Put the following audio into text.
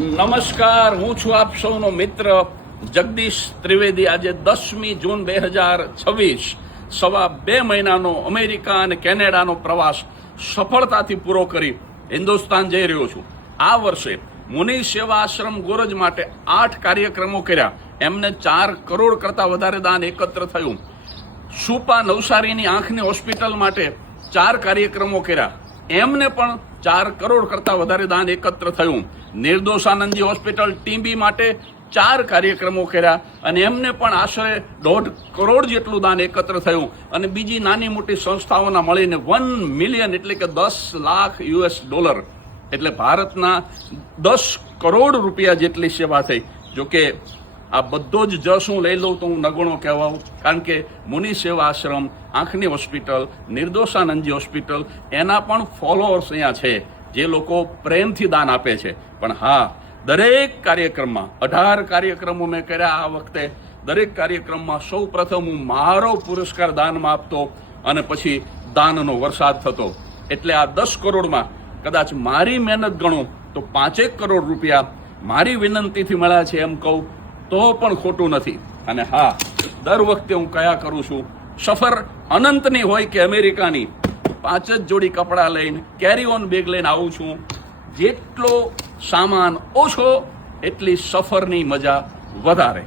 નમસ્કાર, હું છું આપ સૌનો મિત્ર જગદીશ ત્રિવેદી। આજે 10મી જૂન 2026 સવા 2 મહિનાનો અમેરિકા અને કેનેડાનો પ્રવાસ સફળતાથી પૂરો કરી હિન્દુસ્તાન જઈ રહ્યો છું। આ વર્ષે મુનિ સેવા આશ્રમ ગોરજ માટે 8 કાર્યક્રમો કર્યા। એમને 4 કરોડ કરતાં વધારે દાન એકત્ર થયું। સુપા નવસારીની આંખની હોસ્પિટલ માટે 4 કાર્યક્રમો કર્યા। એમને પણ 4 કરોડ કરતાં વધારે દાન એકત્ર થયું। નિર્દોષાનંદજી હોસ્પિટલ ટીબી માટે 4 કાર્યક્રમો કર્યા અને એમને પણ આશરે 1.5 કરોડ જેટલું દાન એકત્ર થયું। અને બીજી નાની મોટી સંસ્થાઓના મળીને 1 મિલિયન એટલે કે 10 લાખ $, એટલે ભારતના 10 કરોડ રૂપિયા જેટલી સેવા થઈ। જોકે આ બધો જ જશ હું લઈ લઉં તો હું નગણો કહેવાઉં, કારણ કે મુનિ સેવા આશ્રમ, આંખની હોસ્પિટલ, નિર્દોષાનંદજી હોસ્પિટલ એના પણ ફોલોઅર્સ અહીંયા છે, જે લોકો પ્રેમથી દાન આપે છે। પણ હા, દરેક કાર્યક્રમમાં 18 કાર્યક્રમો મેં કર્યા। આ વખતે દરેક કાર્યક્રમમાં સૌ પ્રથમ હું મારો પુરસ્કાર દાનમાં આપતો અને પછી દાનનો વરસાદ થતો। એટલે આ 10 કરોડમાં કદાચ મારી મહેનત ગણું તો 5 કરોડ રૂપિયા મારી વિનંતીથી મળ્યા છે એમ કહું તો પણ ખોટું નથી। અને હા, દર વખતે હું કયા કરું છું, સફર અનંતની હોય કે અમેરિકાની, 5 જ જોડી કપડાં લઈને કેરી ઓન બેગ લઈને આવું છું। જેટલો સામાન ઓછો એટલી સફરની મજા વધારે।